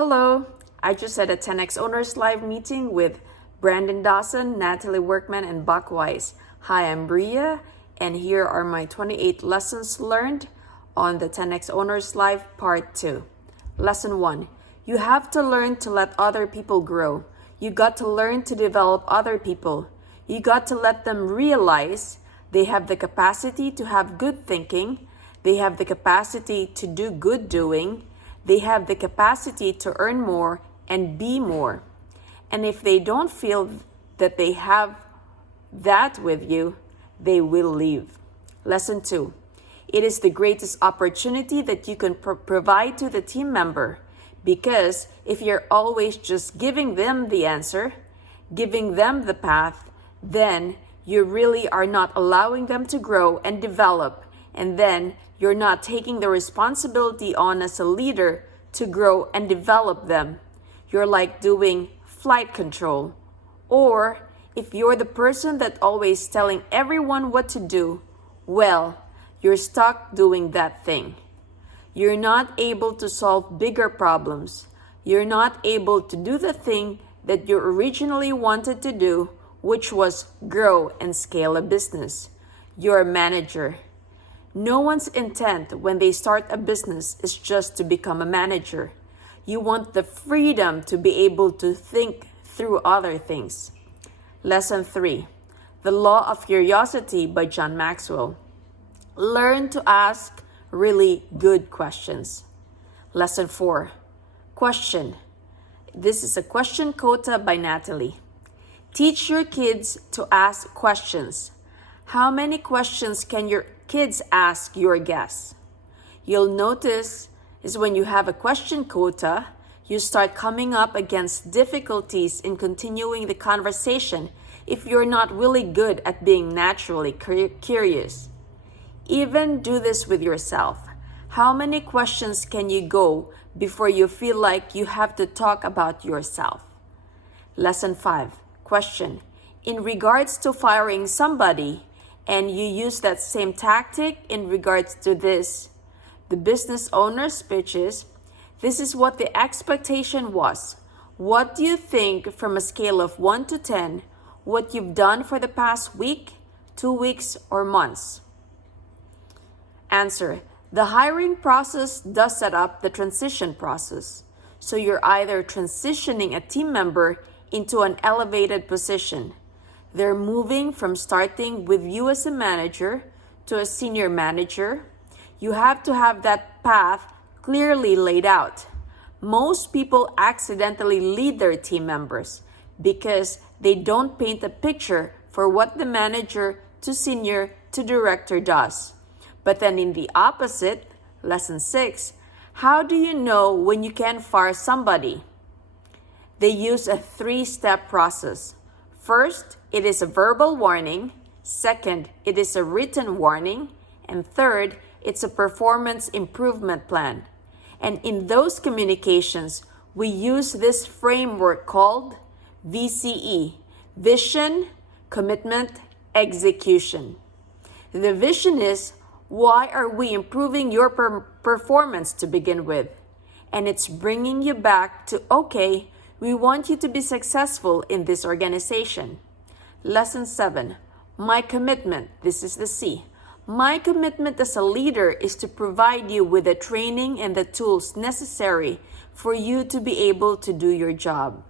Hello, I just had a 10X Owners Live meeting with Brandon Dawson, Natalie Workman, and Buck Weiss. Hi, I'm Bria, and here are my 28 lessons learned on the 10X Owners Live Part 2. Lesson 1. You have to learn to let other people grow. You got to learn to develop other people. You got to let them realize they have the capacity to have good thinking. They have the capacity to do good doing. They have the capacity to earn more and be more. And if they don't feel that they have that with you, they will leave. Lesson 2. It is the greatest opportunity that you can provide to the team member, because if you're always just giving them the answer, giving them the path, then you really are not allowing them to grow and develop, and then you're not taking the responsibility on as a leader to grow and develop them. You're like doing flight control. Or if you're the person that always telling everyone what to do, well, you're stuck doing that thing. You're not able to solve bigger problems. You're not able to do the thing that you originally wanted to do, which was grow and scale a business. You're a manager. No one's intent when they start a business is just to become a manager. You want the freedom to be able to think through other things. Lesson 3. The Law of Curiosity by John Maxwell. Learn to ask really good questions. Lesson 4. Question. This is a question quota by Natalie. Teach your kids to ask questions. How many questions can your kids ask your guests? You'll notice is when you have a question quota, you start coming up against difficulties in continuing the conversation if you're not really good at being naturally curious. Even do this with yourself. How many questions can you go before you feel like you have to talk about yourself? Lesson 5. Question. In regards to firing somebody, and you use that same tactic in regards to this, the business owner's pitches, this is what the expectation was. What do you think from a scale of 1 to 10, what you've done for the past week, 2 weeks, or months? Answer. The hiring process does set up the transition process. So you're either transitioning a team member into an elevated position. They're moving from starting with you as a manager to a senior manager. You have to have that path clearly laid out. Most people accidentally lead their team members because they don't paint a picture for what the manager to senior to director does. But then in the opposite, lesson 6, how do you know when you can fire somebody? They use a 3-step process. First, it is a verbal warning. Second, it is a written warning. And third, it's a performance improvement plan. And in those communications, we use this framework called VCE, Vision, Commitment, Execution. The vision is, why are we improving your performance to begin with? And it's bringing you back to, okay, we want you to be successful in this organization. Lesson 7. My commitment. This is the C. My commitment as a leader is to provide you with the training and the tools necessary for you to be able to do your job.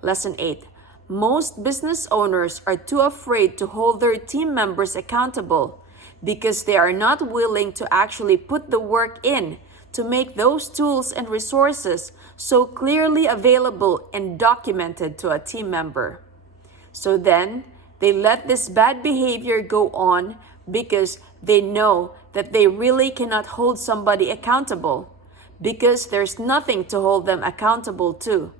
Lesson 8. Most business owners are too afraid to hold their team members accountable because they are not willing to actually put the work in to make those tools and resources so clearly available and documented to a team member. So then, they let this bad behavior go on because they know that they really cannot hold somebody accountable because there's nothing to hold them accountable to.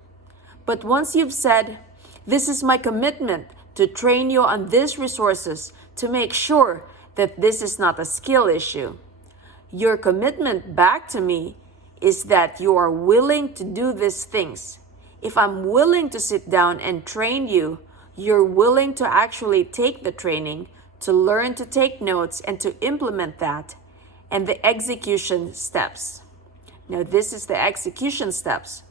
But once you've said, this is my commitment to train you on these resources to make sure that this is not a skill issue. Your commitment back to me is that you are willing to do these things. If I'm willing to sit down and train you, you're willing to actually take the training, to learn to take notes and to implement that, and the execution steps. Now, this is the execution steps.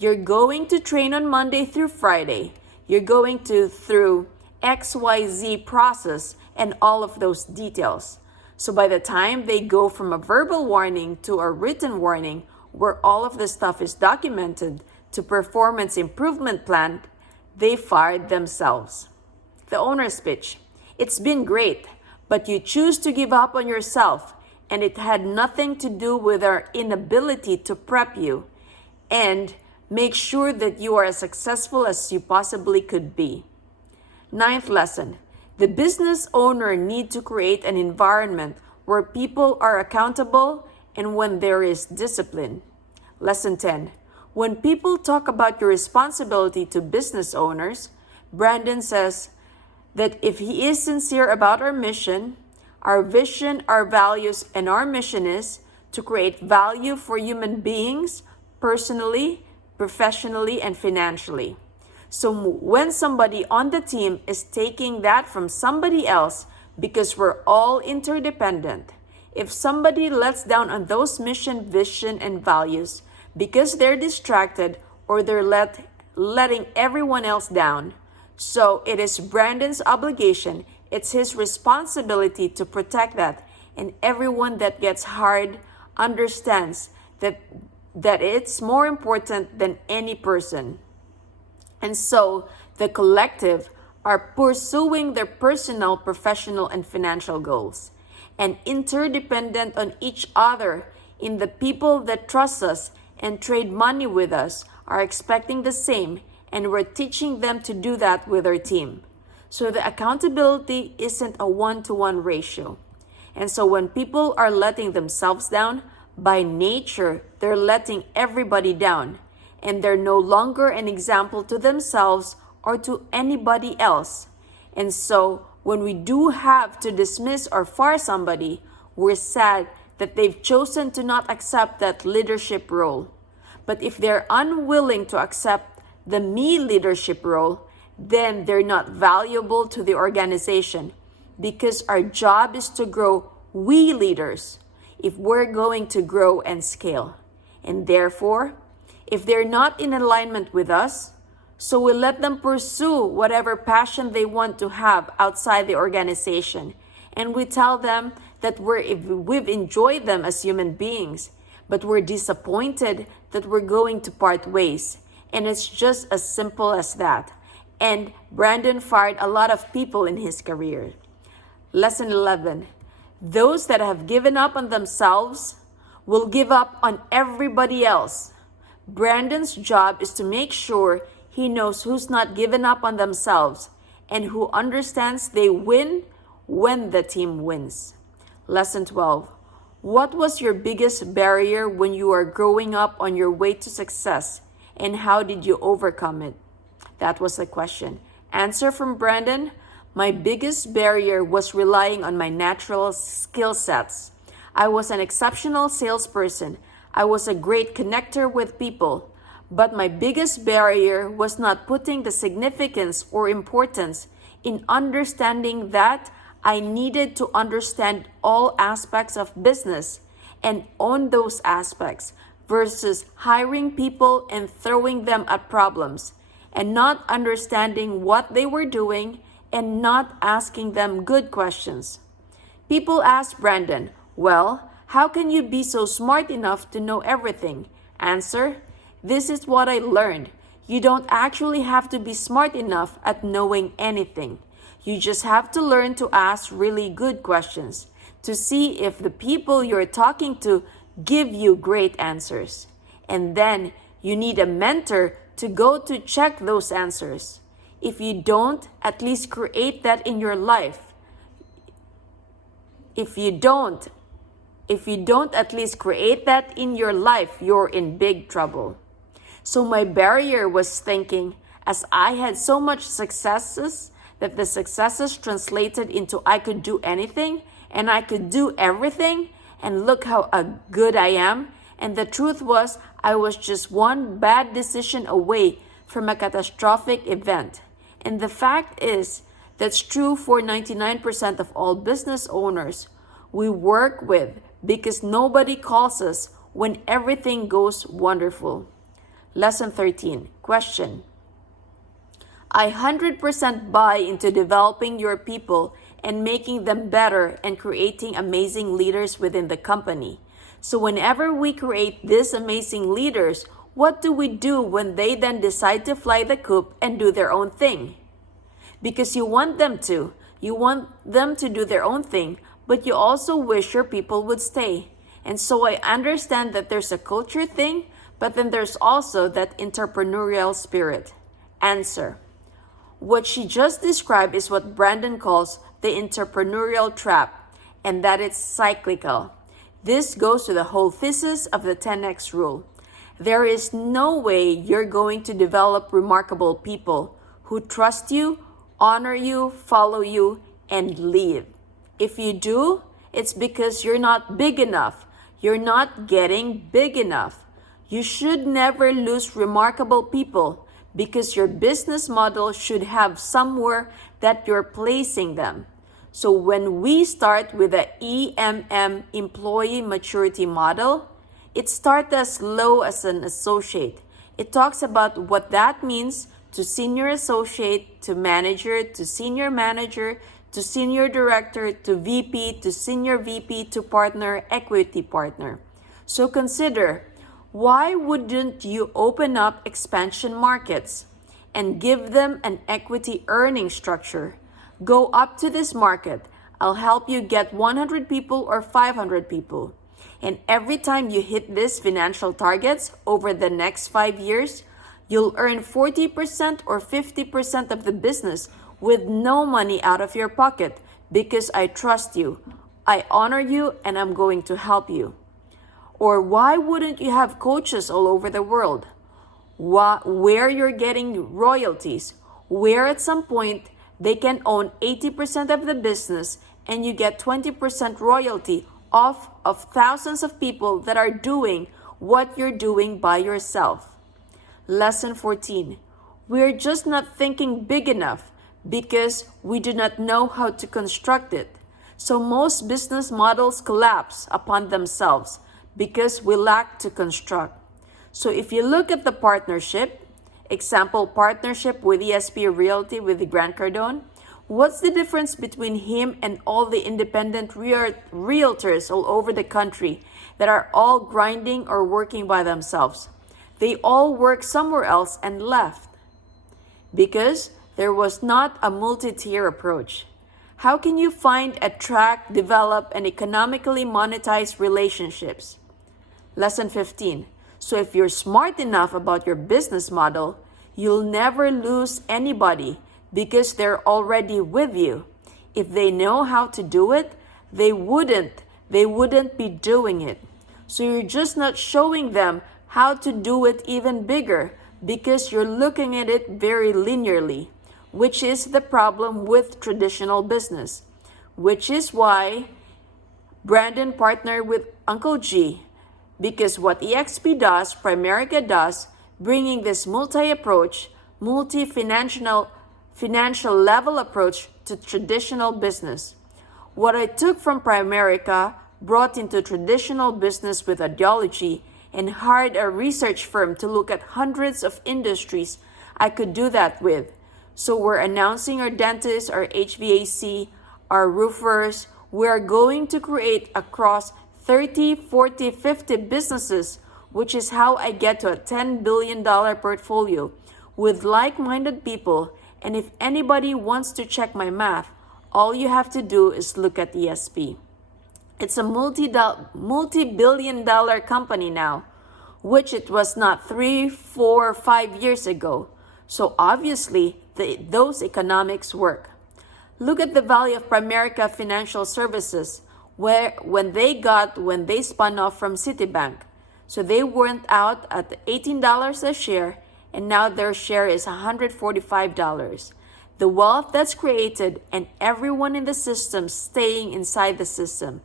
You're going to train on Monday through Friday. You're going through XYZ process and all of those details. So by the time they go from a verbal warning to a written warning, where all of the stuff is documented, to performance improvement plan, they fired themselves. The owner's pitch. It's been great, but you choose to give up on yourself, and it had nothing to do with our inability to prep you and make sure that you are as successful as you possibly could be. Ninth lesson. The business owner needs to create an environment where people are accountable and when there is discipline. Lesson 10. When people talk about your responsibility to business owners, Brandon says that if he is sincere about our mission, our vision, our values, and our mission is to create value for human beings personally, professionally, and financially. So when somebody on the team is taking that from somebody else, because we're all interdependent, if somebody lets down on those mission, vision, and values because they're distracted or they're letting everyone else down, so it is Brandon's obligation, it's his responsibility to protect that, and everyone that gets hired understands that it's more important than any person. And so the collective are pursuing their personal, professional, and financial goals, and interdependent on each other in the people that trust us and trade money with us are expecting the same, and we're teaching them to do that with our team. So the accountability isn't a one-to-one ratio. And so when people are letting themselves down, by nature, they're letting everybody down, and they're no longer an example to themselves or to anybody else. And so when we do have to dismiss or fire somebody, we're sad that they've chosen to not accept that leadership role. But if they're unwilling to accept the me leadership role, then they're not valuable to the organization, because our job is to grow we leaders if we're going to grow and scale. And therefore, if they're not in alignment with us, so we let them pursue whatever passion they want to have outside the organization. And we tell them that we've enjoyed them as human beings, but we're disappointed that we're going to part ways. And it's just as simple as that. And Brandon fired a lot of people in his career. Lesson 11. Those that have given up on themselves will give up on everybody else. Brandon's job is to make sure he knows who's not given up on themselves and who understands they win when the team wins. Lesson 12. What was your biggest barrier when you are growing up on your way to success, and how did you overcome it? That was the question. Answer from Brandon. My biggest barrier was relying on my natural skill sets. I was an exceptional salesperson. I was a great connector with people. But my biggest barrier was not putting the significance or importance in understanding that I needed to understand all aspects of business and own those aspects versus hiring people and throwing them at problems and not understanding what they were doing and not asking them good questions. People ask Brandon, well, how can you be so smart enough to know everything? Answer, this is what I learned. You don't actually have to be smart enough at knowing anything. You just have to learn to ask really good questions to see if the people you're talking to give you great answers. And then you need a mentor to go to check those answers. If you don't, at least create that in your life. If you don't at least create that in your life, you're in big trouble. So my barrier was thinking, as I had so much successes, that the successes translated into I could do anything and I could do everything, and look how good I am. And the truth was, I was just one bad decision away from a catastrophic event. And the fact is, that's true for 99% of all business owners we work with, because nobody calls us when everything goes wonderful. Lesson 13. Question. I 100% buy into developing your people and making them better and creating amazing leaders within the company. So whenever we create these amazing leaders, what do we do when they then decide to fly the coop and do their own thing? Because you want them to. You want them to do their own thing, but you also wish your people would stay. And so I understand that there's a culture thing, but then there's also that entrepreneurial spirit. Answer. What she just described is what Brandon calls the entrepreneurial trap, and that it's cyclical. This goes to the whole thesis of the 10x rule. There is no way you're going to develop remarkable people who trust you, honor you, follow you, and leave. If you do, it's because you're not big enough. You're not getting big enough. You should never lose remarkable people because your business model should have somewhere that you're placing them. So when we start with the EMM, employee maturity model, it starts as low as an associate. It talks about what that means to senior associate, to manager, to senior manager, to senior director, to VP, to senior VP, to partner, equity partner. So consider, why wouldn't you open up expansion markets and give them an equity earning structure? Go up to this market. I'll help you get 100 people or 500 people. And every time you hit these financial targets over the next 5 years, you'll earn 40% or 50% of the business with no money out of your pocket because I trust you, I honor you, and I'm going to help you. Or why wouldn't you have coaches all over the world? Where you're getting royalties, where at some point they can own 80% of the business and you get 20% royalty off of thousands of people that are doing what you're doing by yourself. Lesson 14. We're just not thinking big enough because we do not know how to construct it. So most business models collapse upon themselves because we lack to construct. So if you look at the partnership, example partnership with ESP Realty with Grant Cardone, what's the difference between him and all the independent realtors all over the country that are all grinding or working by themselves? They all worked somewhere else and left because there was not a multi-tier approach. How can you find, attract, develop, and economically monetize relationships? Lesson 15. So if you're smart enough about your business model, you'll never lose anybody because they're already with you. If they know how to do it, they wouldn't be doing it. So you're just not showing them how to do it even bigger because you're looking at it very linearly, which is the problem with traditional business, which is why Brandon partnered with Uncle G, because what EXP does, Primerica does, bringing this multi-approach, multi-financial level approach to traditional business. What I took from Primerica, brought into traditional business with ideology, and hired a research firm to look at hundreds of industries I could do that with. So we're announcing our dentists, our HVAC, our roofers. We are going to create across 30, 40, 50 businesses, which is how I get to a $10 billion portfolio with like-minded people. And if anybody wants to check my math, all you have to do is look at ESP. It's a multi-billion dollar company now, which it was not 3, 4, 5 years ago. So obviously, those economics work. Look at the value of Primerica Financial Services, when they spun off from Citibank. So they went out at $18 a share, and now their share is $145. The wealth that's created and everyone in the system staying inside the system.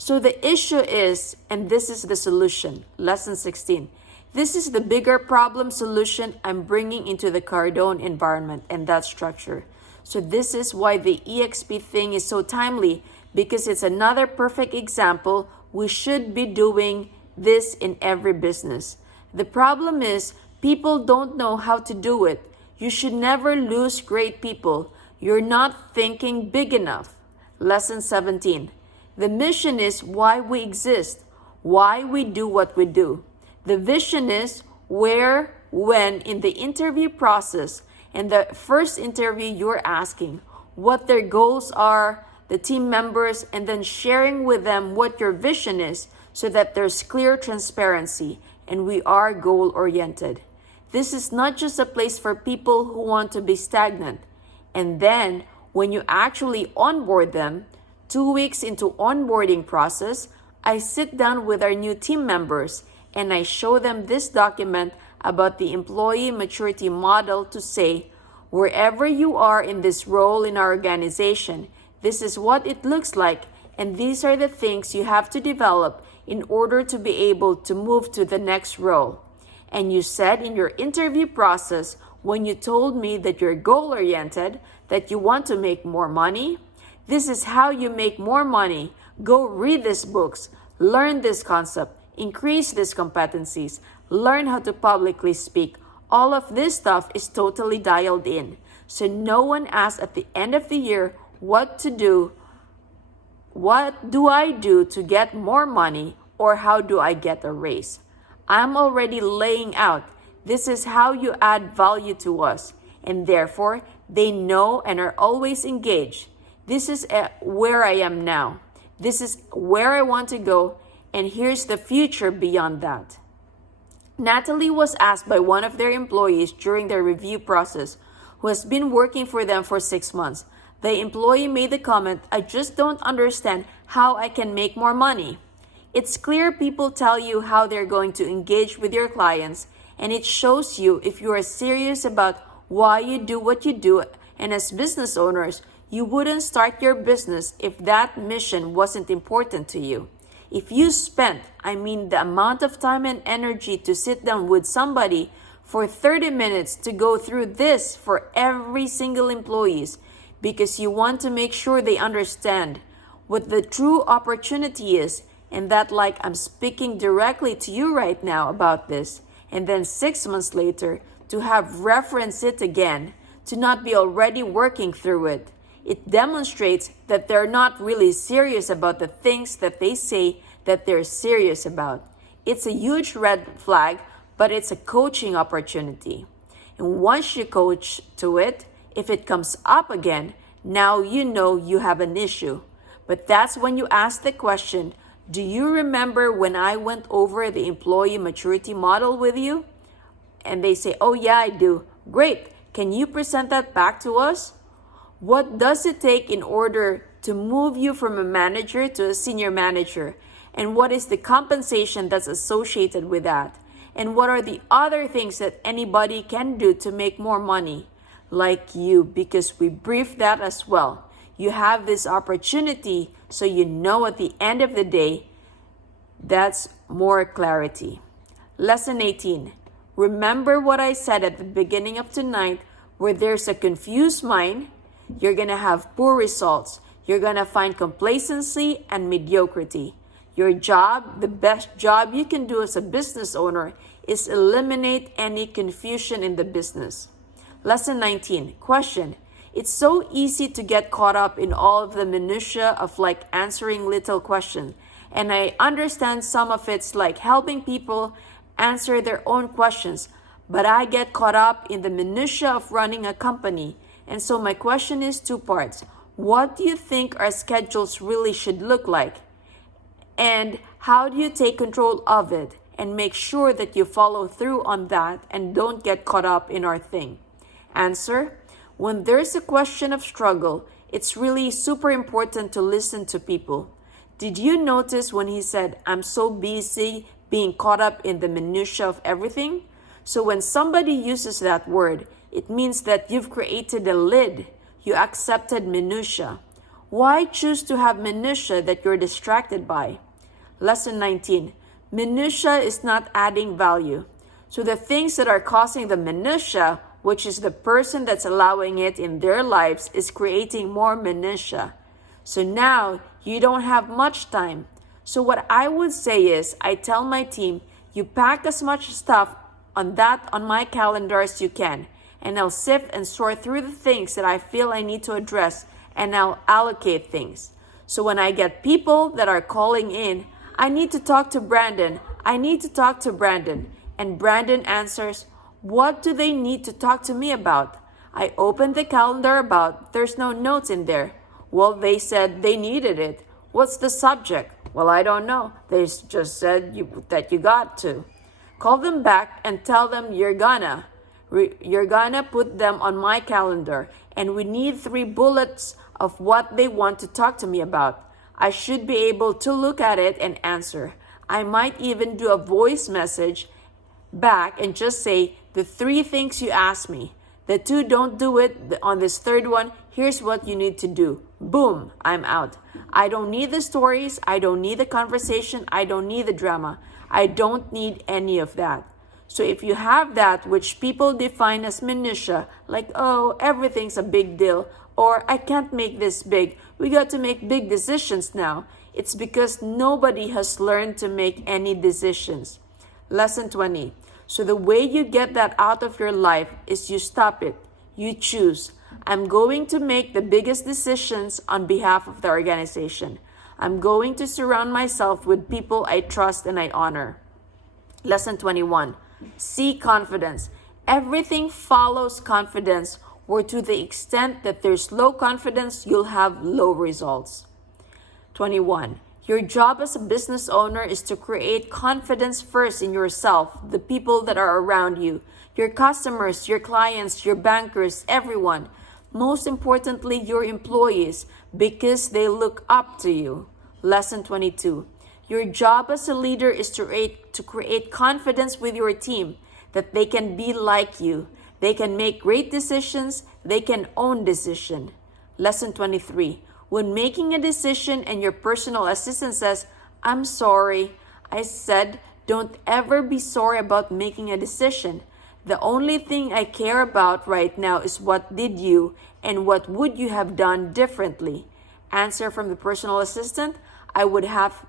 So the issue is, and this is the solution, lesson 16. This is the bigger problem solution I'm bringing into the Cardone environment and that structure. So this is why the EXP thing is so timely, because it's another perfect example. We should be doing this in every business. The problem is People don't know how to do it. You should never lose great people. You're not thinking big enough. Lesson 17. The mission is why we exist, why we do what we do. The vision is where, when in the interview process, and the first interview you're asking what their goals are, the team members, and then sharing with them what your vision is so that there's clear transparency and we are goal-oriented. This is not just a place for people who want to be stagnant. And then, when you actually onboard them, 2 weeks into onboarding process, I sit down with our new team members and I show them this document about the employee maturity model to say, wherever you are in this role in our organization, this is what it looks like, and these are the things you have to develop in order to be able to move to the next role. And you said in your interview process, when you told me that you're goal-oriented, that you want to make more money, this is how you make more money. Go read these books, learn this concept, increase these competencies, learn how to publicly speak. All of this stuff is totally dialed in. So no one asks at the end of the year what to do. What do I do to get more money, or how do I get a raise? I'm already laying out, this is how you add value to us, and therefore they know and are always engaged. This is where I am now. This is where I want to go, and here's the future beyond that. Natalie was asked by one of their employees during their review process, who has been working for them for 6 months. The employee made the comment, I just don't understand how I can make more money. It's clear people tell you how they're going to engage with your clients, and it shows you if you are serious about why you do what you do, and as business owners, you wouldn't start your business if that mission wasn't important to you. If you spent, the amount of time and energy to sit down with somebody for 30 minutes to go through this for every single employee, because you want to make sure they understand what the true opportunity is, and that like I'm speaking directly to you right now about this, and then 6 months later to have referenced it again, to not be already working through it. It demonstrates that they're not really serious about the things that they say that they're serious about. It's a huge red flag, but it's a coaching opportunity. And once you coach to it, if it comes up again, now you know you have an issue. But that's when you ask the question, do you remember when I went over the employee maturity model with you? And they say, oh yeah, I do. Great. Can you present that back to us? What does it take in order to move you from a manager to a senior manager? And what is the compensation that's associated with that? And what are the other things that anybody can do to make more money? Like you, because we briefed that as well. You have this opportunity, so you know at the end of the day, that's more clarity. Lesson 18. Remember what I said at the beginning of tonight, where there's a confused mind, you're going to have poor results. You're going to find complacency and mediocrity. Your job, the best job you can do as a business owner, is eliminate any confusion in the business. Lesson 19. Question. It's so easy to get caught up in all of the minutia of like answering little questions. And I understand some of it's like helping people answer their own questions. But I get caught up in the minutia of running a company. And so my question is 2 parts. What do you think our schedules really should look like? And how do you take control of it and make sure that you follow through on that and don't get caught up in our thing? Answer. When there's a question of struggle, it's really super important to listen to people. Did you notice when he said, I'm so busy being caught up in the minutia of everything? So when somebody uses that word, it means that you've created a lid. You accepted minutia. Why choose to have minutia that you're distracted by? Lesson 19. Minutia is not adding value. So the things that are causing the minutia, which is the person that's allowing it in their lives, is creating more minutia. So now you don't have much time. So what I would say is, I tell my team, you pack as much stuff on that on my calendar as you can. And I'll sift and sort through the things that I feel I need to address, and I'll allocate things. So when I get people that are calling in, I need to talk to Brandon. I need to talk to Brandon. And Brandon answers, what do they need to talk to me about? I opened the calendar about, there's no notes in there. Well, they said they needed it. What's the subject? Well, I don't know. They just said that you got to. Call them back and tell them you're gonna put them on my calendar, and we need 3 bullets of what they want to talk to me about. I should be able to look at it and answer. I might even do a voice message back and just say the 3 things you asked me. The 2 don't do it. On this 3rd one, here's what you need to do. Boom, I'm out. I don't need the stories. I don't need the conversation. I don't need the drama. I don't need any of that. So if you have that, which people define as minutia, like, oh, everything's a big deal, or I can't make this big, we got to make big decisions now. It's because nobody has learned to make any decisions. Lesson 20. So the way you get that out of your life is you stop it. You choose. I'm going to make the biggest decisions on behalf of the organization. I'm going to surround myself with people I trust and I honor. Lesson 21. See confidence. Everything follows confidence, or to the extent that there's low confidence, you'll have low results. 21. Your job as a business owner is to create confidence first in yourself, the people that are around you, your customers, your clients, your bankers, everyone. Most importantly, your employees, because they look up to you. Lesson 22. Your job as a leader is to create confidence with your team, that they can be like you. They can make great decisions. They can own decision. Lesson 23. When making a decision and your personal assistant says, I'm sorry, I said, don't ever be sorry about making a decision. The only thing I care about right now is what did you and what would you have done differently? Answer from the personal assistant, I would have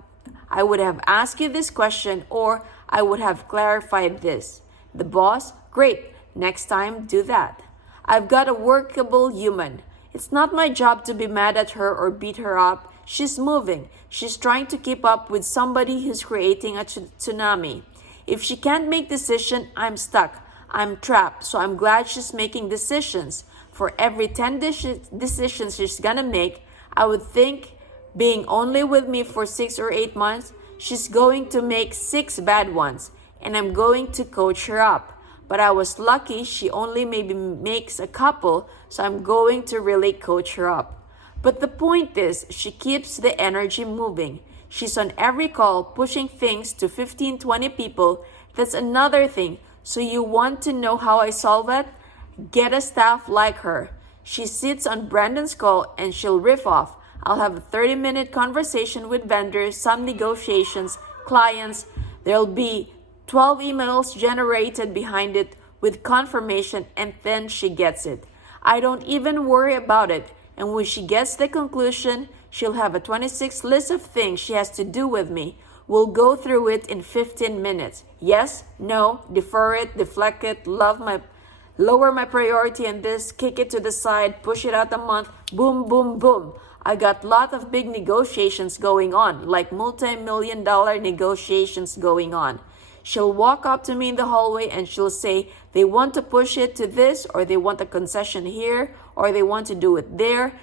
asked you this question, or I would have clarified this. The boss, great, next time do that. I've got a workable human. It's not my job to be mad at her or beat her up. She's moving. She's trying to keep up with somebody who's creating a tsunami. If she can't make decision, I'm stuck. I'm trapped. So I'm glad she's making decisions. For every 10 decisions she's gonna make, I would think being only with me for 6 or 8 months, she's going to make 6 bad ones. And I'm going to coach her up. But I was lucky she only maybe makes a couple, so I'm going to really coach her up. But the point is, she keeps the energy moving. She's on every call, pushing things to 15, 20 people. That's another thing. So you want to know how I solve it? Get a staff like her. She sits on Brandon's call and she'll riff off. I'll have a 30-minute conversation with vendors, some negotiations, clients. There'll be 12 emails generated behind it with confirmation, and then she gets it. I don't even worry about it. And when she gets the conclusion, she'll have a 26 list of things she has to do with me. We'll go through it in 15 minutes. Yes, no, defer it, deflect it, lower my priority in this, kick it to the side, push it out a month, boom, boom, boom. I got a lot of big negotiations going on, like multi-million-dollar negotiations going on. She'll walk up to me in the hallway and she'll say, they want to push it to this, or they want a concession here, or they want to do it there.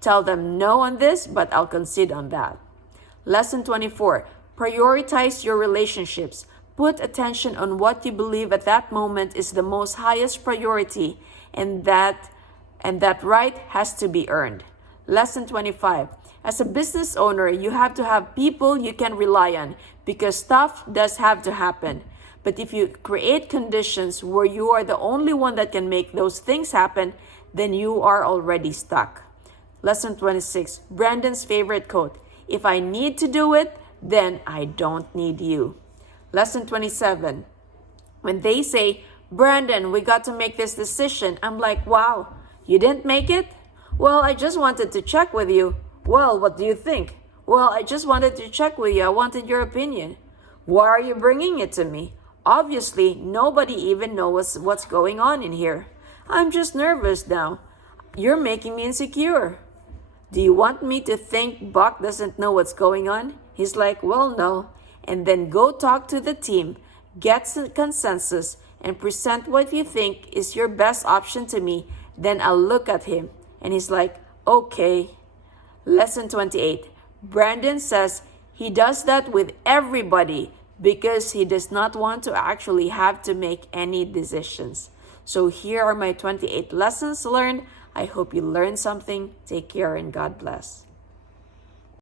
Tell them no on this, but I'll concede on that. Lesson 24. Prioritize your relationships. Put attention on what you believe at that moment is the most highest priority, and that right has to be earned. Lesson 25. As a business owner, you have to have people you can rely on, because stuff does have to happen. But if you create conditions where you are the only one that can make those things happen, then you are already stuck. Lesson 26. Brandon's favorite quote. If I need to do it, then I don't need you. Lesson 27. When they say, Brandon, we got to make this decision, I'm like, wow, you didn't make it? Well, I just wanted to check with you. Well, what do you think? Well, I just wanted to check with you. I wanted your opinion. Why are you bringing it to me? Obviously, nobody even knows what's going on in here. I'm just nervous now. You're making me insecure. Do you want me to think Buck doesn't know what's going on? He's like, well, no. And then go talk to the team, get some consensus, and present what you think is your best option to me. Then I'll look at him. And he's like, okay. Lesson 28. Brandon says he does that with everybody because he does not want to actually have to make any decisions. So here are my 28 lessons learned. I hope you learned something. Take care and God bless.